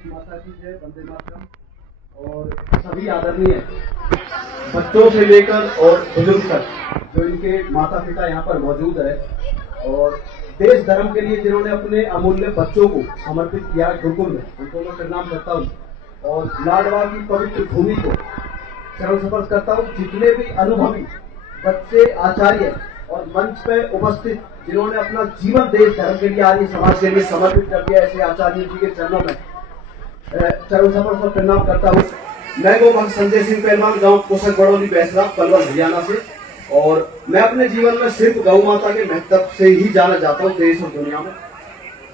भारत माता की जय, वंदे मातरम। और सभी आदरणीय बच्चों से लेकर और बुजुर्ग तक जो इनके माता पिता यहाँ पर मौजूद है और देश धर्म के लिए जिन्होंने अपने अमूल्य बच्चों को समर्पित किया गुरुकुल में, उनको मैं प्रणाम करता हूँ और लाडवा की पवित्र भूमि को चरण स्पर्श करता हूँ। जितने भी अनुभवी बच्चे, आचार्य और मंच पे उपस्थित जिन्होंने अपना जीवन देश धर्म के लिए, आर्य समाज के लिए समर्पित कर दिया, ऐसे आचार्य जी के चरणों में चरण स्पर्श और प्रणाम करता हूँ। मैं गोभक्त संजय सिंह पहलवान, गांव कोसक बड़ौली बैसला, पलवल, हरियाणा से। और मैं अपने जीवन में सिर्फ गौ माता के महत्व से ही जाना जाता हूँ देश और दुनिया में।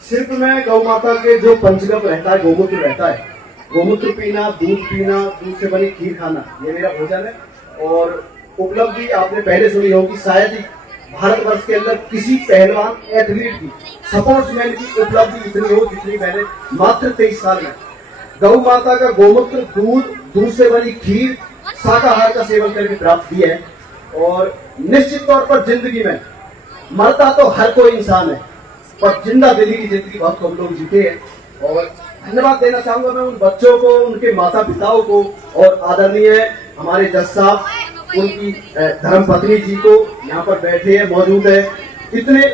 सिर्फ मैं गौ माता के जो पंचगव्य रहता है, गोमूत्र रहता है, गोमूत्र पीना, दूध से बनी खीर खाना, ये मेरा भोजन है। और उपलब्धि आपने पहले सुनी होगी, शायद ही भारतवर्ष के अंदर किसी पहलवान, एथलीट की, स्पोर्ट्समैन की उपलब्धि इतनी हो जितनी मैंने मात्र 23 साल में गौ माता का गोमूत्र, दूध से बनी खीर, शाकाहार का सेवन करके प्राप्त किया है। और निश्चित तौर पर जिंदगी में मरता तो हर कोई इंसान है, पर जिंदा दिली की जिंदगी बहुत कम लोग जीते हैं। और धन्यवाद देना चाहूंगा मैं उन बच्चों को, उनके माता पिताओं को और आदरणीय हमारे जज साहब, उनकी धर्मपत्नी जी को यहाँ पर बैठे हैं, मौजूद है। इतने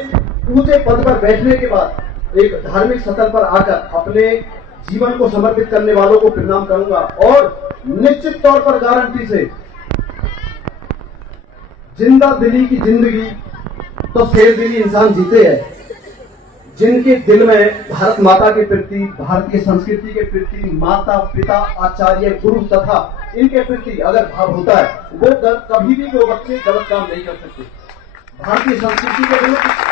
ऊंचे पद पर बैठने के बाद एक धार्मिक सतह पर आकर अपने जीवन को समर्पित करने वालों को प्रणाम करूंगा। और निश्चित तौर पर गारंटी से जिंदा दिली की जिंदगी तो शेर दिली इंसान जीते हैं, जिनके दिल में भारत माता के प्रति, भारतीय संस्कृति के प्रति, माता पिता, आचार्य, गुरु तथा इनके प्रति अगर भाव होता है, वो कभी भी वो बच्चे गलत काम नहीं कर सकते। भारतीय संस्कृति के विरुद्ध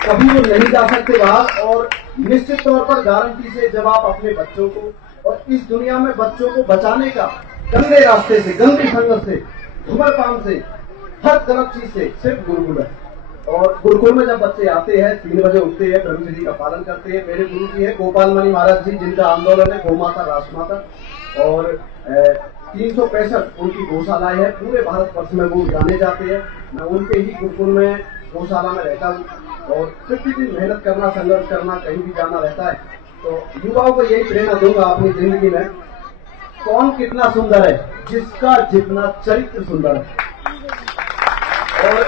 कभी वो नहीं जा सकते बाहर। और निश्चित तौर पर गारंटी से जब आप अपने बच्चों को, और इस दुनिया में बच्चों को बचाने का गंदे रास्ते से, गंदी संगत से, धूम्रपान से, हर गलत चीज से सिर्फ गुरुकुल है। और गुरुकुल में जब बच्चे आते हैं, 3 बजे उठते हैं, ब्रह्मचर्य का पालन करते हैं। मेरे गुरु जी है गोपाल मणि महाराज जी, जिनका आंदोलन है गौ माता राष्ट्रमाता। और 365 उनकी गौशालाएं हैं, पूरे भारतवर्ष में वो जाने जाते हैं। मैं उनके ही गुरुकुल में, गौशाला में रहता हूँ और प्रतिदिन मेहनत करना, संघर्ष करना, कहीं भी जाना रहता है। तो युवाओं को यही प्रेरणा दूंगा अपनी जिंदगी में, कौन कितना सुंदर है, जिसका जितना चरित्र सुंदर है। और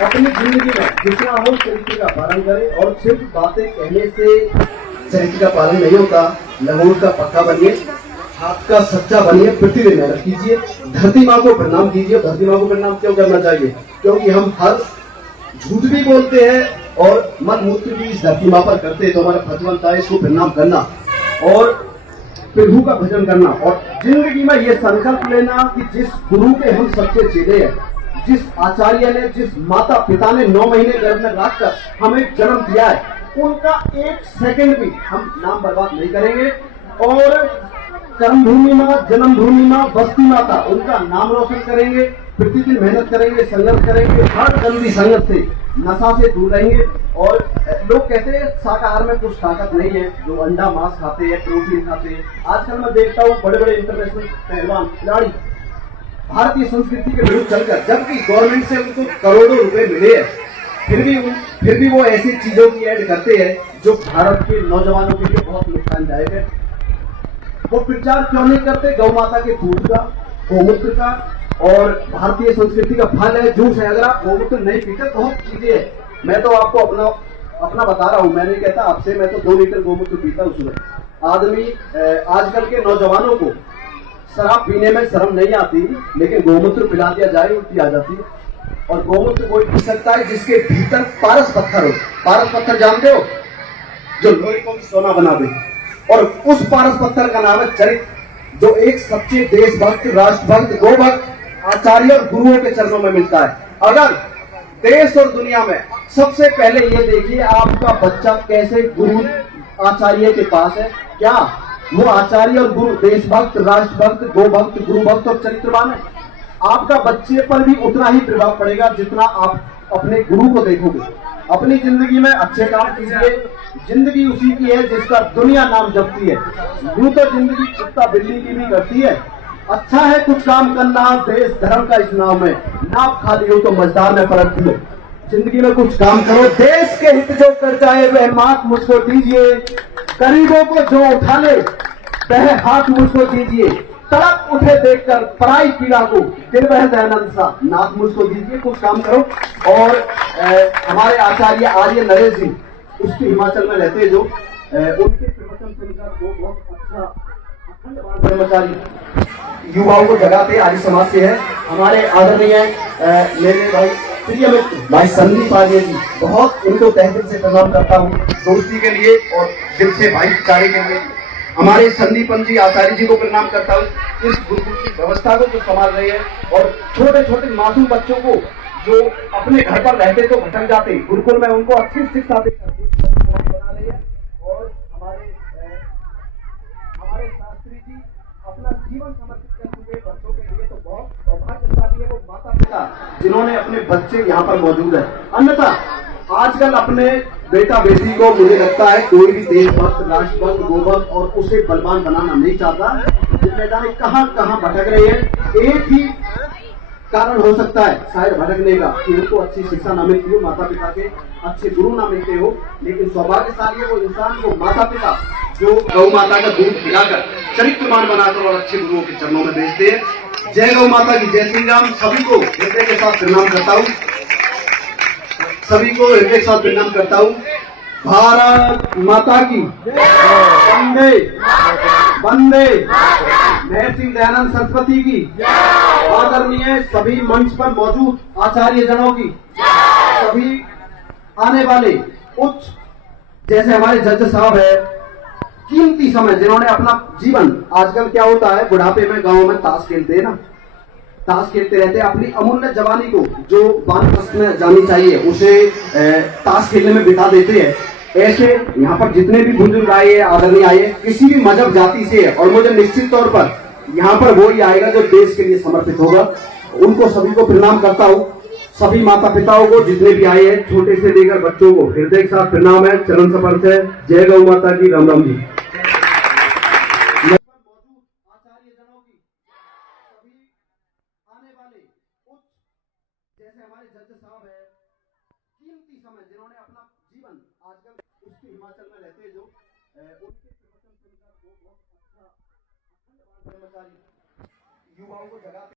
अपनी जिंदगी में जितना हो चरित्र का पालन करे। और सिर्फ बातें कहने से चरित्र का पालन नहीं होता। लंगोट का पक्का बनिए, हाथ का सच्चा बनिए, प्रतिदिन मेहनत कीजिए, धरती माँ को प्रणाम कीजिए। धरती माँ को प्रणाम क्यों करना चाहिए? क्योंकि हम हर झूठ भी बोलते हैं और मन मूत्र भी इस धरती माँ पर करते हैं, तो हमारा फर्ज बनता है इसको प्रणाम करना और प्रभु का भजन करना। और जिंदगी में ये संकल्प लेना कि जिस गुरु के हम सच्चे चेले हैं, जिस आचार्य ने, जिस माता पिता ने 9 महीने गर्भ में रखकर हमें जन्म दिया है, उनका 1 सेकंड भी हम नाम बर्बाद नहीं करेंगे। और कर्मभूमि माँ, जन्मभूमि माँ, बस्ती माता, उनका नाम रोशन करेंगे। प्रतिदिन मेहनत करेंगे, संघर्ष करेंगे, हर गंदी संगत से, नशा से दूर रहेंगे। और लोग कहते हैं शाकाहार में कुछ ताकत नहीं है, जो अंडा मांस खाते हैं, प्रोटीन खाते हैं। आजकल मैं देखता हूँ बड़े बड़े इंटरनेशनल पहलवान, खिलाड़ी भारतीय संस्कृति के विरुद्ध चलकर, जबकि गवर्नमेंट से उनको करोड़ों रुपए मिले हैं, फिर भी वो ऐसी चीजों की ऐड करते हैं जो भारत के नौजवानों के लिए बहुत नुकसानदायक है। वो प्रचार क्यों नहीं करते गौ माता के दूध का, गोमूत्र का और भारतीय संस्कृति का फल है, जूस है। अगर आप गोमूत्र नहीं पीते, बहुत चीजें है। मैं तो आपको अपना बता रहा हूँ, मैं नहीं कहता आपसे, मैं तो 2 लीटर गोमूत्र पीता हूँ सुबह। आदमी आजकल के नौजवानों को शराब पीने में शर्म नहीं आती, लेकिन गोमूत्र पिला दिया जाए उल्टी आ जाती है। और गोमूत्र कोई पी सकता है जिसके भीतर पारस पत्थर हो। पारस पत्थर जानते हो, जो लोहे को सोना बना दे। और उस पारस पत्थर का नाम है चरित्र, जो एक सच्चे देशभक्त, राष्ट्रभक्त, गोभक्त, आचार्य और गुरुओं के चरणों में मिलता है। अगर देश और दुनिया में सबसे पहले ये देखिए, आपका बच्चा कैसे गुरु आचार्य के पास है, क्या वो आचार्य और गुरु देशभक्त, राष्ट्रभक्त, गोभक्त, गुरुभक्त और चरित्रवान है? आपका बच्चे पर भी उतना ही प्रभाव पड़ेगा जितना आप अपने गुरु को देखोगे। अपनी जिंदगी में अच्छे काम कीजिए। जिंदगी उसी की है जिसका दुनिया नाम जपती है। यूं तो जिंदगी कुत्ता बिल्ली की भी करती है। अच्छा है कुछ काम करना देश धर्म का इस नाव में, नाव खाली हो तो मझधार में पलटती है। जिंदगी में कुछ काम करो, देश के हित जो कर जाए वह मात मुझको दीजिए। गरीबों को जो उठा ले वह हाथ मुझको दीजिए, तड़प उठे देखकर पराई पीड़ा को दिल बह दयानंद सा नाथ मुझको दीजिए। कुछ काम करो। और हमारे आचार्य आर्य नरेश जी, उसके हिमाचल में रहते जो, उनके प्रवचन सुनकर वो बहुत अच्छा अखंड ब्रह्मचारी युवाओं को जगाते आर्य समाज से है। हमारे आदरणीय मेरे भाई प्रिय मित्र भाई संदीप आर्य जी, बहुत उनको तहे दिल से प्रणाम करता हूँ दोस्ती के लिए और दिल से भाईचारे के लिए। हमारे संदीपन जी आचार्य जी को प्रणाम करता हूँ, इस गुरुकुल की व्यवस्था को जो संभाल रहे हैं और छोटे छोटे मासूम बच्चों को जो अपने घर पर रहते तो भटक जाते, गुरुकुल में उनको अच्छी शिक्षा देकर बना रही है। और हमारे शास्त्री जी अपना जीवन समर्पित कर चुके बच्चों के लिए, तो बहुत सौभाग्यशाली है वो माता पिता जिन्होंने अपने बच्चे यहाँ पर मौजूद है। अन्यथा आजकल अपने बेटा बेटी को मुझे लगता है कोई भी देशभक्त, राष्ट्रभक्त, गोभक्त और उसे बलवान बनाना नहीं चाहता। जितने जाने कहां कहां भटक रहे हैं। एक ही कारण हो सकता है शायद भटकने का कि उनको अच्छी शिक्षा ना मिलती हो, माता पिता के अच्छे गुरु ना मिलते हो। लेकिन सौभाग्यशाली है वो इंसान को माता पिता जो गौ माता का दूध पिलाकर चरित्रवान बनाकर और अच्छे गुरुओं के चरणों में भेजते हैं। जय गौ माता की, जय श्री राम। सभी को हृदय के साथ प्रणाम करता हूँ, सभी को हृदय के साथ प्रणाम करता हूँ। भारत माता की वंदे वंदे। महर्षि दयानंद सरस्वती की, आदरणीय सभी मंच पर मौजूद आचार्य जनों की, सभी आने वाले उच्च जैसे हमारे जज साहब है, कीमती समय जिन्होंने अपना जीवन, आजकल क्या होता है बुढ़ापे में गांव में ताश खेलते हैं ना, ताश खेलते रहते हैं, अपनी अमूल्य जवानी को जो वानप्रस्थ में जानी चाहिए उसे ताश खेलने में बिता देते हैं। ऐसे यहाँ पर जितने भी बुजुर्ग आए, आदरणीय आए, किसी भी मजहब जाति से है और मुझे निश्चित तौर पर यहाँ पर वो ही आएगा जो देश के लिए समर्पित होगा। उनको सभी को प्रणाम करता हूँ, सभी माता पिताओं को जितने भी आए हैं, छोटे से लेकर बच्चों को हृदय के साथ प्रणाम है, चरण स्पर्श है। जय गौ माता की, राम राम जी। आने वाले उच्च जैसे हमारे जज साहब है, कीमती समय जिन्होंने अपना जीवन, आजकल उसके हिमाचल में रहते जो, उनके प्रवचन सुनकर वो बहुत अच्छा अखंड ब्रह्मचारी युवाओं को जगाते